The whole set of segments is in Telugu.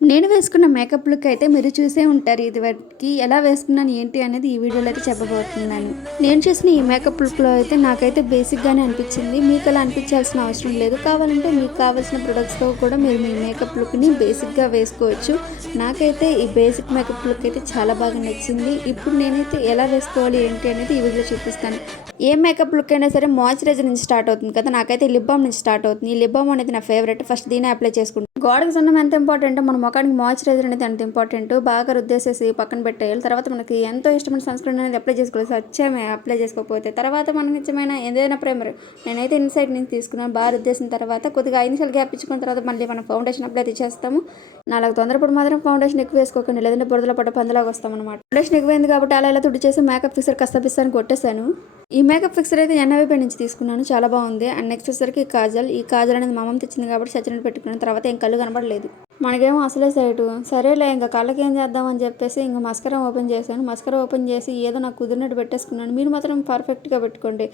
నేను వేసుకున్న మేకప్ లుక్ అయితే మీరు చూసే ఉంటారు. ఇదివరకి ఎలా వేసుకున్నాను ఏంటి అనేది ఈ వీడియోలో అయితే చెప్పబోతున్నాను. నేను చేసిన ఈ మేకప్ లుక్లో అయితే నాకైతే బేసిక్గానే అనిపించింది. మీకు అలా అనిపించాల్సిన అవసరం లేదు. కావాలంటే మీకు కావాల్సిన ప్రొడక్ట్స్తో కూడా మీరు మీ మేకప్ లుక్ని బేసిక్గా వేసుకోవచ్చు. నాకైతే ఈ బేసిక్ మేకప్ లుక్ అయితే చాలా బాగా నచ్చింది. ఇప్పుడు నేనైతే ఎలా వేసుకోవాలి ఏంటి అనేది ఈ వీడియోలో చూపిస్తాను. ఏ మేకప్ లుక్ అయినా సరే మాయిశ్చరైజర్ నుంచి స్టార్ట్ అవుతుంది కదా, నాకైతే లిప్ బామ్ నుంచి స్టార్ట్ అవుతుంది. ఈ లిప్ బామ్ అనేది నా ఫేవరెట్. ఫస్ట్ దీన్ని అప్లై చేసుకుంటాను. గోడకి సున్నం ఎంత ఇంపార్టెంట్, మన ముఖానికి మాయిశ్చరైజర్ అనేది అంత ఇంపార్టెంట్. బాగా రుద్దేసేసి పక్కన పెట్టేయాలి. తర్వాత మనకి ఎంతో ఇష్టమైన సన్ స్క్రీన్ అనేది అప్లై చేసుకోవాలి. సత్యమే అప్లై చేసుకోకపోతే. తర్వాత మనకి ఇష్టమైన ఏదైనా ప్రైమర్ నేనైతే ఇన్సైడ్ నుంచి తీసుకున్నాను. బాగా రుద్దేసిన తర్వాత కొద్దిగా 5 నిమిషాలు గ్యాప్ ఇచ్చుకున్న తర్వాత మళ్ళీ మనం ఫౌండేషన్ అప్లై చేస్తాము. నాలుగు తొందరపడి మాత్రం ఫౌండేషన్ ఎక్కువ వేసుకోకండి, లేదంటే బురదలో పట్ట పందులాగా వస్తాం అనమాట. ఫౌండేషన్ ఎక్కువైంది కాబట్టి అలా ఇలా తుడి చేసి మేకప్ ఫిక్సర్ కస్తపిస్తాను కొట్టేశాను. ఈ మేకప్ ఫిక్సర్ అయితే ఎన్ఐవై నుంచి తీసుకున్నాను, చాలా బాగుంది. అండ్ నెక్స్ట్ వచ్చేసరికి కాజల్. ఈ కాజల్ అనేది మా అమ్మ తెచ్చింది కాబట్టి సచ్చినట్టు పెట్టుకున్నాను. తర్వాత ఏం కళ్ళు కనబడలేదు. మనకేమో అసలే సైటు. సరేలే ఇంకా కళ్ళకి ఏం చేద్దామని చెప్పేసి ఇంకా మస్కరా ఓపెన్ చేశాను. మస్కరా ఓపెన్ చేసి ఏదో నాకు కుదిరినట్టు పెట్టేసుకున్నాను. మీరు మాత్రం పర్ఫెక్ట్గా పెట్టుకోండి.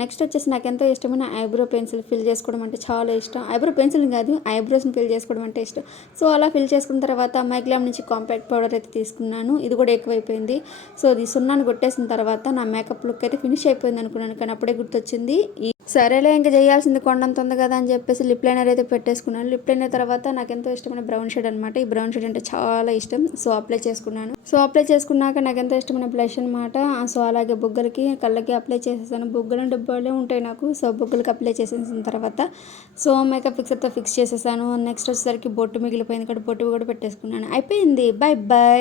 నెక్స్ట్ వచ్చేసి నాకు ఎంతో ఇష్టమైన ఐబ్రో పెన్సిల్ ఫిల్ చేసుకోవడం అంటే చాలా ఇష్టం. ఐబ్రో పెన్సిల్ కాదు, ఐబ్రోస్ని ఫిల్ చేసుకోవడం అంటే ఇష్టం. సో అలా ఫిల్ చేసుకున్న తర్వాత మైగ్లామ్ నుంచి కాంపాక్ట్ పౌడర్ అయితే తీసుకున్నాను. ఇది కూడా ఎక్కువైపోయింది. సో ఇది సున్నాను కొట్టేసిన తర్వాత నా మేకప్ లుక్ అయితే ఫినిష్ అయిపోయింది అనుకున్నాను, కానీ అప్పుడే గుర్తొచ్చింది సరేలే ఇంకా చేయాల్సింది కొండంత ఉంది కదా అని చెప్పేసి లిప్ లైనర్ అయితే పెట్టేసుకున్నాను. లిప్ లైనర్ తర్వాత నాకు ఎంతో ఇష్టమైన బ్రౌన్ షేడ్ అనమాట. ఈ బ్రౌన్ షేడ్ అంటే చాలా ఇష్టం. సో అప్లై చేసుకున్నాను. సో అప్లై చేసుకున్నాక నాకు ఎంతో ఇష్టమైన బ్లష్ అనమాట. సో అలాగే బుగ్గలకి కళ్ళకి అప్లై చేసేసాను. బుగ్గలు అంటే బాగా ఉంటాయి నాకు. సో బుగ్గలకి అప్లై చేసేసిన తర్వాత సో మేకప్ ఫిక్సర్తో ఫిక్స్ చేసేసాను. నెక్స్ట్ వచ్చేసరికి బొట్టు మిగిలిపోయింది ఇక్కడ, బొట్టు కూడా పెట్టేసుకున్నాను. అయిపోయింది. By by.